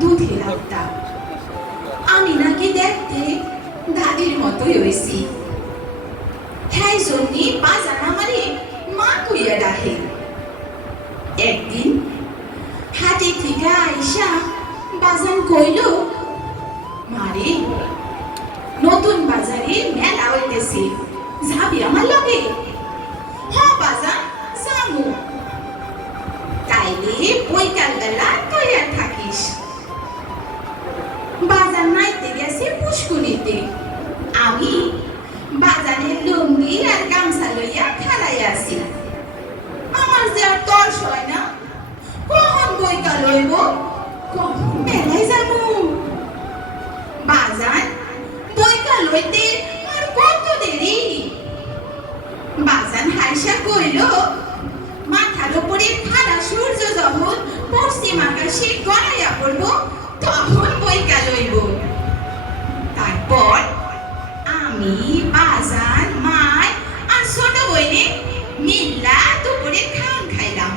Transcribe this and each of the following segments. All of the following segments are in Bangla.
দুধের আত্মা। আমি নাকি দেখতে দাদির মতোই হইছি। হ্যাঁ জন্যে বাজান আমারে মা কইয়া ডাকে। একদিন হাটে থেকে আইসা বাজান কইল, মারে নতুন বাজারে মেলা হইতেছে, যাবি আমার লগে? হ বাজান যামু। তাইলে বৈকাল বেলা তৈয়ার থাকিস। বাজার নাইতে গেছে পুষ্কুনিতে। আমি বাজারের লুঙ্গি আর গামছা লইয়া খাড়াই আছি। আমার যে আর তর্স হয় না, কখন বৈকাল হইব, কখন মেলায় যাবো। বাজার বৈকাল হইতে আর কত দেরি। বাজান হাইসা কইল, মাথার উপরে খাড়া সূর্য যখন পশ্চিম আকাশে গড়াইয়া পড়ব তখন বৈকাল হইব। তারপর আমি বাজান মায় আর ছোট বইনে মিল্লা দুপুরে খান খাইলাম।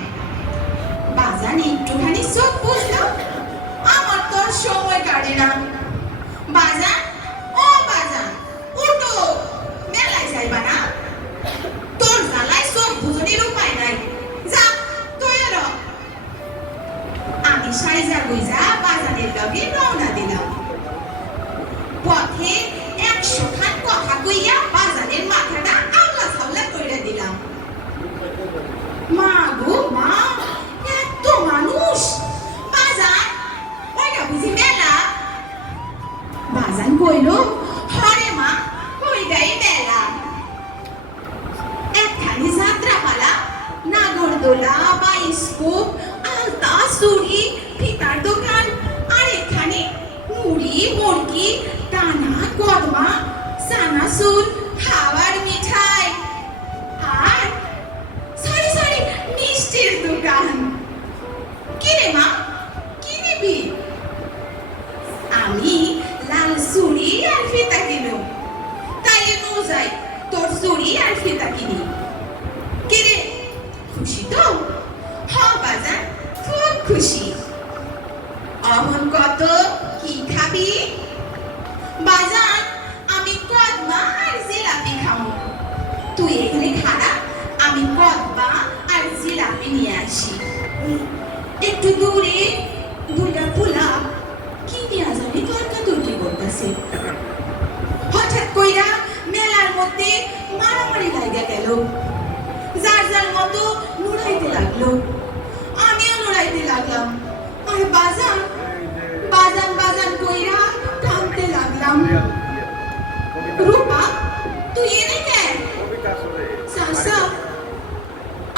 বাজান একটুখানি চোখ বুঝলো, আমার তো আর সময় কাটে না। বাজান, ও বাজান উঠো, মেলায় যাইবা না? তোর জ্বালায় চোখ বুঝনির উপায় নাই, যা তৈয়ার হ। আমি সাইজা গুইজা বাজারের লগে রওনা দিলাম। পথে 100 খান কথা কইয়া বাজারের মাথাটা আল্লা ছাওলা কইরা দিলাম। মা গো মা, এত মানুষ! বাজার ওইটা বুঝি মেলা? বাজান কইল, হরে মা ওইটাই মেলা। একখানি যাত্রাপালা, নাগরদোলা, বাইস্কোপ, আলতা, চুড়ি, ফিতার দোকান, আর এখানে মুড়ি, মুরগি, টানা, কদমা, চানাচুর, খাবার মিঠাই, আর সরি মিষ্টির দোকান। কি রে মা, কি নিবি? আমি লাল চুড়ি আর ফিতা কিনো। তাইলে নো যাই, তোর চুড়ি আর ফিতা কিনি। কি রে, খুশি তো? হ বাজান, খুব খুশি। অহন কত, কি খাবি? বাজান আমি কদমা আর জিলাপি খাবো। তুই এখানে খাড়া, আমি কদমা আর জিলাপি নিয়ে আসি। একটু দূরে দুইটা পোলা কি নিয়ে জানি তর্কাতর্কি করতেছে। হঠাৎ কইরা মেলার মধ্যে মারামারি লাগা গেল। যার যার মতো লড়াইতে লাগলো, আমিও লড়াইতে লাগলাম। আর বাজান বাজান বাজান কইরা কাঁদতে লাগলাম। রূপা তুই এনে কেন? চাচা,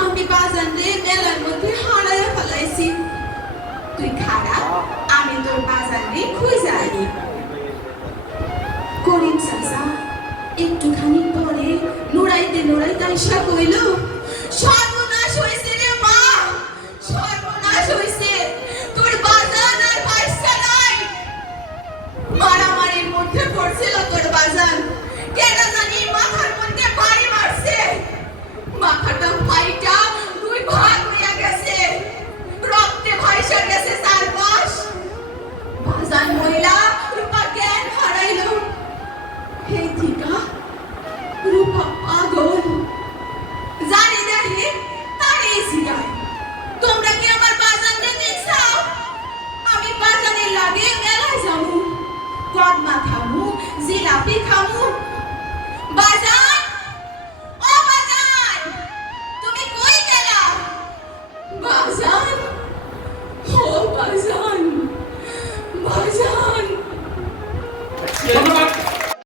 আমি বাজান রে মেলার মধ্যে হারাইয়া ফেলাইছি। তুই খাড়া, আমি তোর বাজান রে খুঁজে আনি। করিম চাচা একটুখানি পরে লড়াইতে লড়াইতে আইসা কইল, সর্বনাশ হইছে রে মা, সর্বনাশ হইছে, তোর বাজান আর পয়সা নাই। মারামারির মধ্যে পড়ছিল তোর বাজান, কেন জানি মাথার মধ্যে বাড়ি মারছে। মাথাটা ফাইটা দুই ভাগ হইয়া গেছে, রক্তে ভাইসা গেছে চারপাশ। বাজান মহিলা রূপা জ্ঞান হারাইল। হে থিকা, রূপা পাগল। জানি জানি তারই শিকায়। তোমরা কি আমার বাজানকে দেখছাও? আমি বাজানের লাগে মেলায় যাবো, কদমা খামু, জিলাপি খামু। বাজান, ও বাজান, তুমি কই গেলা? বাজান, ও বাজান।